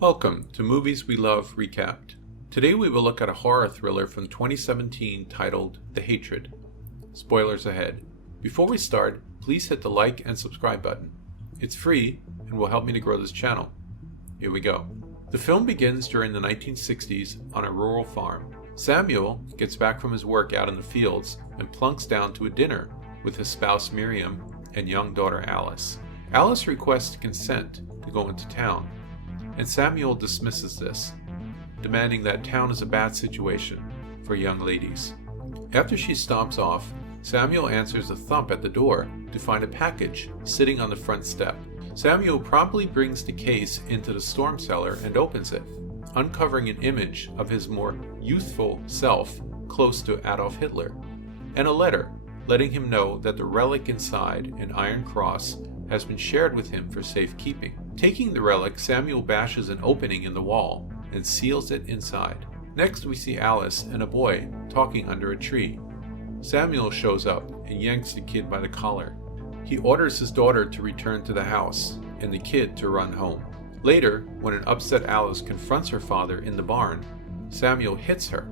Welcome to Movies We Love Recapped. Today we will look at a horror thriller from 2017 titled The Hatred. Spoilers ahead. Before we start, please hit the like and subscribe button. It's free and will help me to grow this channel. Here we go. The film begins during the 1960s on a rural farm. Samuel gets back from his work out in the fields and plunks down to a dinner with his spouse Miriam and young daughter Alice. Alice requests consent to go into town, and Samuel dismisses this, demanding that town is a bad situation for young ladies. After she stomps off, Samuel answers a thump at the door to find a package sitting on the front step. Samuel promptly brings the case into the storm cellar and opens it, uncovering an image of his more youthful self close to Adolf Hitler, and a letter letting him know that the relic inside, an iron cross, has been shared with him for safekeeping. Taking the relic, Samuel bashes an opening in the wall and seals it inside. Next we see Alice and a boy talking under a tree. Samuel shows up and yanks the kid by the collar. He orders his daughter to return to the house and the kid to run home. Later, when an upset Alice confronts her father in the barn, Samuel hits her,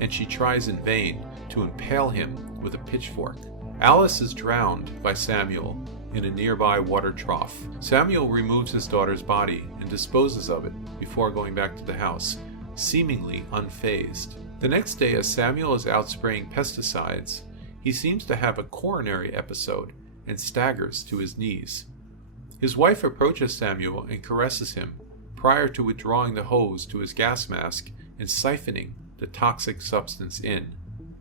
and she tries in vain to impale him with a pitchfork. Alice is drowned by Samuel in a nearby water trough. Samuel removes his daughter's body and disposes of it before going back to the house, seemingly unfazed. The next day, as Samuel is out spraying pesticides, he seems to have a coronary episode and staggers to his knees. His wife approaches Samuel and caresses him prior to withdrawing the hose to his gas mask and siphoning the toxic substance in,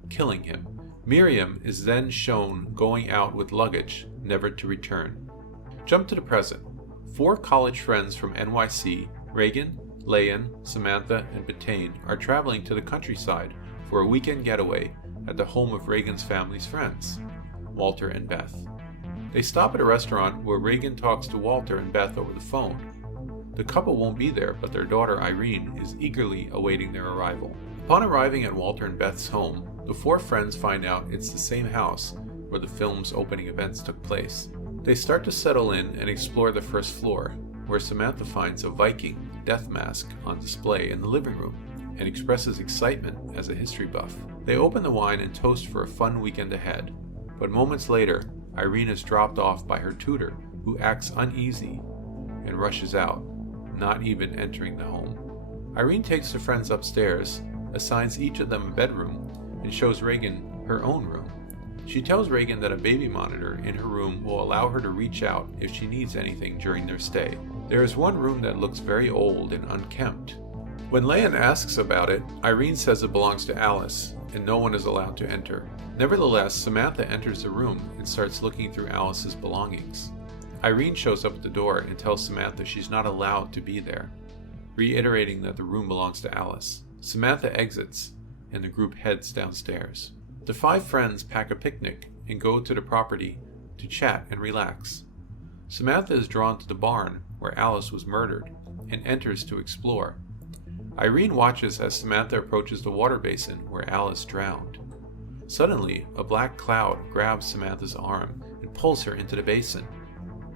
killing him. Miriam is then shown going out with luggage, never to return. Jump to the present. 4 college friends from NYC, Reagan, Layan, Samantha, and Betane, are traveling to the countryside for a weekend getaway at the home of Reagan's family's friends, Walter and Beth. They stop at a restaurant where Reagan talks to Walter and Beth over the phone. The couple won't be there, but their daughter Irene is eagerly awaiting their arrival. Upon arriving at Walter and Beth's home, the 4 friends find out it's the same house where the film's opening events took place. They start to settle in and explore the first floor, where Samantha finds a Viking death mask on display in the living room and expresses excitement as a history buff. They open the wine and toast for a fun weekend ahead, but moments later, Irene is dropped off by her tutor, who acts uneasy and rushes out, not even entering the home. Irene takes the friends upstairs, assigns each of them a bedroom, and shows Reagan her own room. She tells Reagan that a baby monitor in her room will allow her to reach out if she needs anything during their stay. There is one room that looks very old and unkempt. When Layan asks about it, Irene says it belongs to Alice, and no one is allowed to enter. Nevertheless, Samantha enters the room and starts looking through Alice's belongings. Irene shows up at the door and tells Samantha she's not allowed to be there, reiterating that the room belongs to Alice. Samantha exits, and the group heads downstairs. The 5 friends pack a picnic and go to the property to chat and relax. Samantha is drawn to the barn where Alice was murdered and enters to explore. Irene watches as Samantha approaches the water basin where Alice drowned. Suddenly, a black cloud grabs Samantha's arm and pulls her into the basin.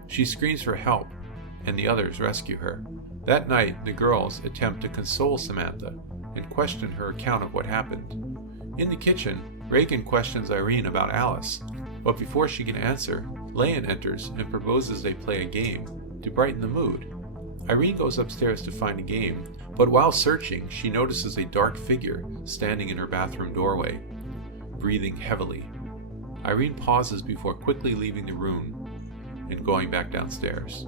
She screams for help, and the others rescue her. That night, the girls attempt to console Samantha and question her account of what happened. In the kitchen, Reagan questions Irene about Alice, but before she can answer, Layan enters and proposes they play a game to brighten the mood. Irene goes upstairs to find a game, but while searching, she notices a dark figure standing in her bathroom doorway, breathing heavily. Irene pauses before quickly leaving the room and going back downstairs.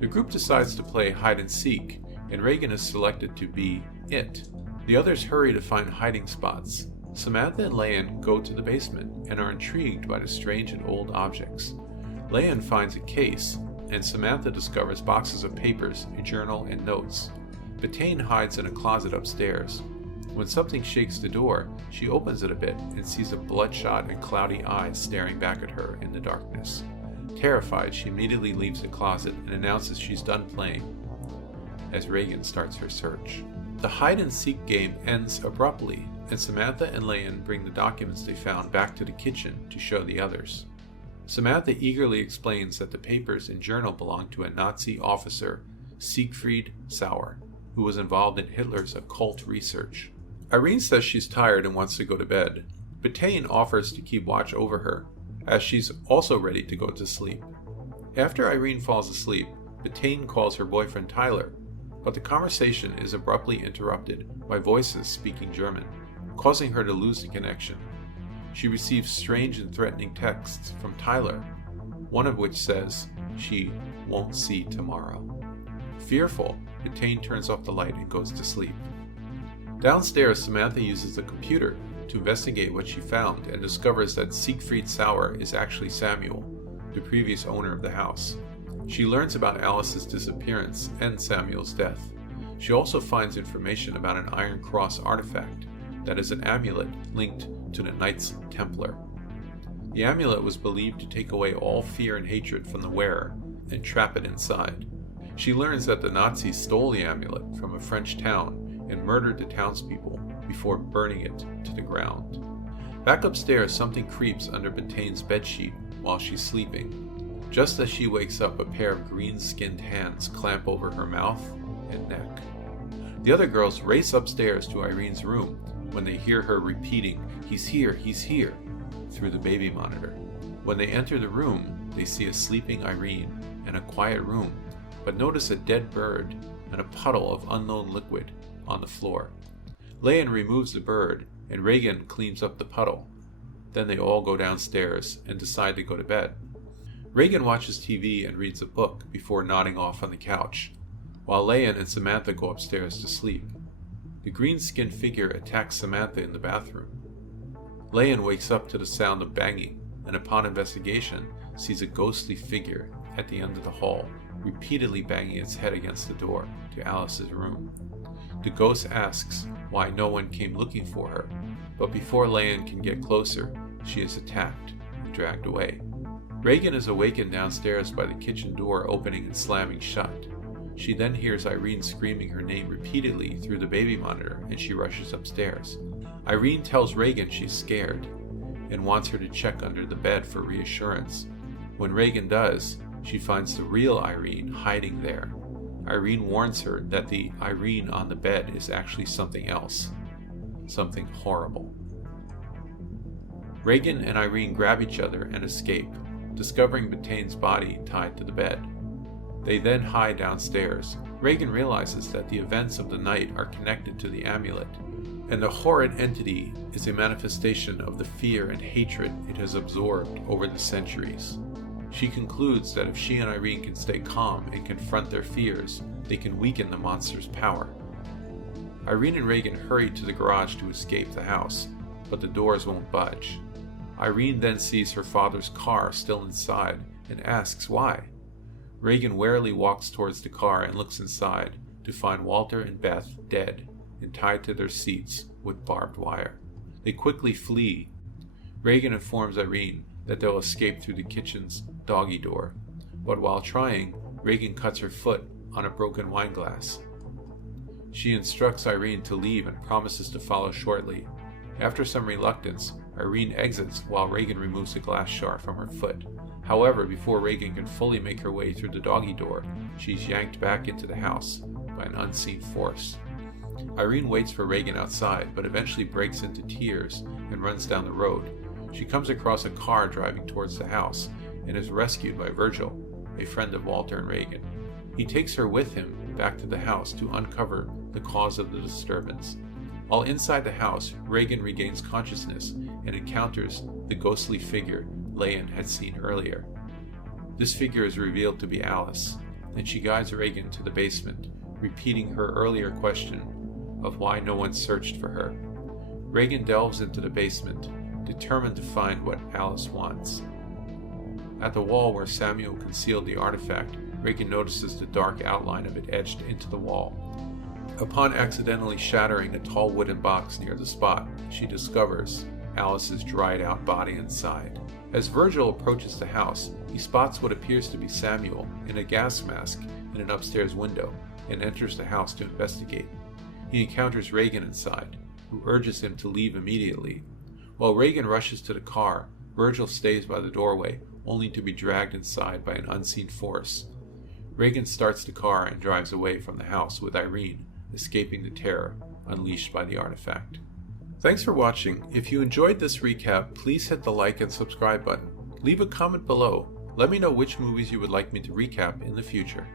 The group decides to play hide and seek, and Reagan is selected to be it. The others hurry to find hiding spots. Samantha and Layan go to the basement and are intrigued by the strange and old objects. Layan finds a case, and Samantha discovers boxes of papers, a journal, and notes. Betane hides in a closet upstairs. When something shakes the door, she opens it a bit and sees a bloodshot and cloudy eye staring back at her in the darkness. Terrified, she immediately leaves the closet and announces she's done playing, as Reagan starts her search. The hide-and-seek game ends abruptly, and Samantha and Layan bring the documents they found back to the kitchen to show the others. Samantha eagerly explains that the papers and journal belong to a Nazi officer Siegfried Sauer, who was involved in Hitler's occult research. Irene says she's tired and wants to go to bed. Betaine offers to keep watch over her, as she's also ready to go to sleep. After Irene falls asleep, Betaine calls her boyfriend Tyler, but the conversation is abruptly interrupted by voices speaking German, causing her to lose the connection. She receives strange and threatening texts from Tyler, one of which says she won't see tomorrow. Fearful, Betaine turns off the light and goes to sleep. Downstairs, Samantha uses the computer to investigate what she found and discovers that Siegfried Sauer is actually Samuel, the previous owner of the house. She learns about Alice's disappearance and Samuel's death. She also finds information about an Iron Cross artifact that is an amulet linked to the Knights Templar. The amulet was believed to take away all fear and hatred from the wearer and trap it inside. She learns that the Nazis stole the amulet from a French town and murdered the townspeople before burning it to the ground. Back upstairs, something creeps under Betaine's bedsheet while she's sleeping. Just as she wakes up, a pair of green-skinned hands clamp over her mouth and neck. The other girls race upstairs to Irene's room when they hear her repeating, he's here," through the baby monitor. When they enter the room, they see a sleeping Irene and a quiet room, but notice a dead bird and a puddle of unknown liquid on the floor. Leon removes the bird, and Reagan cleans up the puddle. Then they all go downstairs and decide to go to bed. Reagan watches TV and reads a book before nodding off on the couch, while Leon and Samantha go upstairs to sleep. The green-skinned figure attacks Samantha in the bathroom. Leon wakes up to the sound of banging, and upon investigation sees a ghostly figure at the end of the hall, repeatedly banging its head against the door to Alice's room. The ghost asks why no one came looking for her, but before Leon can get closer, she is attacked and dragged away. Reagan is awakened downstairs by the kitchen door opening and slamming shut. She then hears Irene screaming her name repeatedly through the baby monitor, and she rushes upstairs. Irene tells Reagan she's scared and wants her to check under the bed for reassurance. When Reagan does, she finds the real Irene hiding there. Irene warns her that the Irene on the bed is actually something else, something horrible. Reagan and Irene grab each other and escape, discovering Betaine's body tied to the bed. They then hide downstairs. Reagan realizes that the events of the night are connected to the amulet, and the horrid entity is a manifestation of the fear and hatred it has absorbed over the centuries. She concludes that if she and Irene can stay calm and confront their fears, they can weaken the monster's power. Irene and Reagan hurry to the garage to escape the house, but the doors won't budge. Irene then sees her father's car still inside and asks why. Reagan warily walks towards the car and looks inside to find Walter and Beth dead and tied to their seats with barbed wire. They quickly flee. Reagan informs Irene that they'll escape through the kitchen's doggy door, but while trying, Reagan cuts her foot on a broken wine glass. She instructs Irene to leave and promises to follow shortly. After some reluctance, Irene exits while Reagan removes the glass shard from her foot. However, before Reagan can fully make her way through the doggy door, she's yanked back into the house by an unseen force. Irene waits for Reagan outside, but eventually breaks into tears and runs down the road. She comes across a car driving towards the house and is rescued by Virgil, a friend of Walter and Reagan. He takes her with him back to the house to uncover the cause of the disturbance. While inside the house, Reagan regains consciousness and encounters the ghostly figure Leon had seen earlier. This figure is revealed to be Alice, and she guides Reagan to the basement, repeating her earlier question of why no one searched for her. Reagan delves into the basement, determined to find what Alice wants. At the wall where Samuel concealed the artifact, Reagan notices the dark outline of it etched into the wall. Upon accidentally shattering a tall wooden box near the spot, she discovers Alice's dried-out body inside. As Virgil approaches the house, he spots what appears to be Samuel in a gas mask in an upstairs window and enters the house to investigate. He encounters Reagan inside, who urges him to leave immediately. While Reagan rushes to the car, Virgil stays by the doorway, only to be dragged inside by an unseen force. Reagan starts the car and drives away from the house with Irene, escaping the terror unleashed by the artifact. Thanks for watching. If you enjoyed this recap, please hit the like and subscribe button. Leave a comment below. Let me know which movies you would like me to recap in the future.